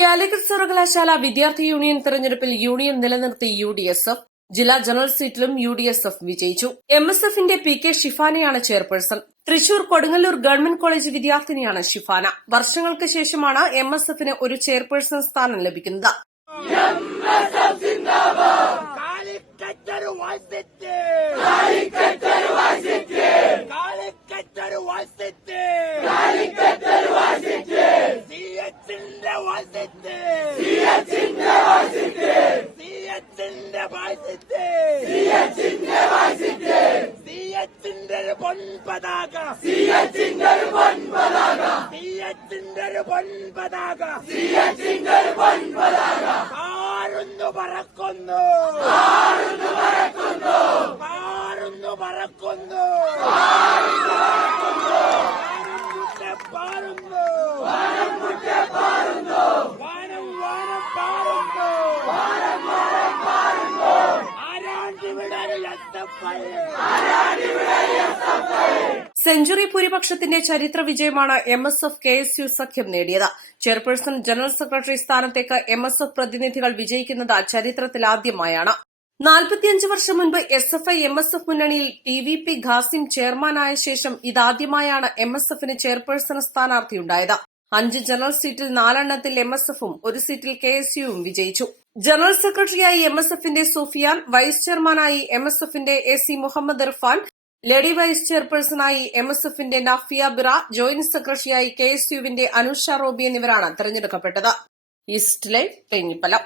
കാലിക്കറ്റ് സർവകലാശാല വിദ്യാർത്ഥി യൂണിയൻ തെരഞ്ഞെടുപ്പിൽ യൂണിയൻ നിലനിർത്തി UDSF. ജില്ലാ ജനറൽ സീറ്റിലും UDSF വിജയിച്ചു. MSFന്റെ PK ഷിഫാനയാണ് chairperson. Thrissur Kodungallur government college വിദ്യാർത്ഥിനിയാണ് ഷിഫാന. വർഷങ്ങൾക്ക് ശേഷമാണ് MSFന് ഒരു ചെയർപേഴ്സൺ സ്ഥാനം ലഭിക്കുന്നത്. സെഞ്ചുറി ഭൂരിപക്ഷത്തിന്റെ ചരിത്ര വിജയമാണ് MSF-KSU സഖ്യം നേടിയത്. ചെയർപേഴ്സൺ ജനറൽ സെക്രട്ടറി സ്ഥാനത്തേക്ക് MSF പ്രതിനിധികൾ വിജയിക്കുന്നത് ചരിത്രത്തിലാദ്യമായാണ്. 45 വർഷം മുൻപ് SFI-MSF മുന്നണിയിൽ TVP ഖാസിം ചെയർമാനായ ശേഷം ഇതാദ്യമായാണ് MSFന് ചെയർപേഴ്സൺ സ്ഥാനാർത്ഥിയുണ്ടായത്. 5 ജനറൽ സീറ്റിൽ 4 എണ്ണത്തിൽ MSFും 1 സീറ്റിൽ KSUവും വിജയിച്ചു. ജനറൽ സെക്രട്ടറിയായി MSFന്റെ സുഫിയാൻ, വൈസ് ചെയർമാനായി MSFന്റെ AC Muhammad Irfan, lady vice ചെയർപേഴ്സണായി MSFന്റെ നഫിയ ബിറ, ജോയിന്റ് സെക്രട്ടറിയായി KSUവിന്റെ അനുഷ റോബി എന്നിവരാണ് തെരഞ്ഞെടുക്കപ്പെട്ടത്. East live, Thenhipalam.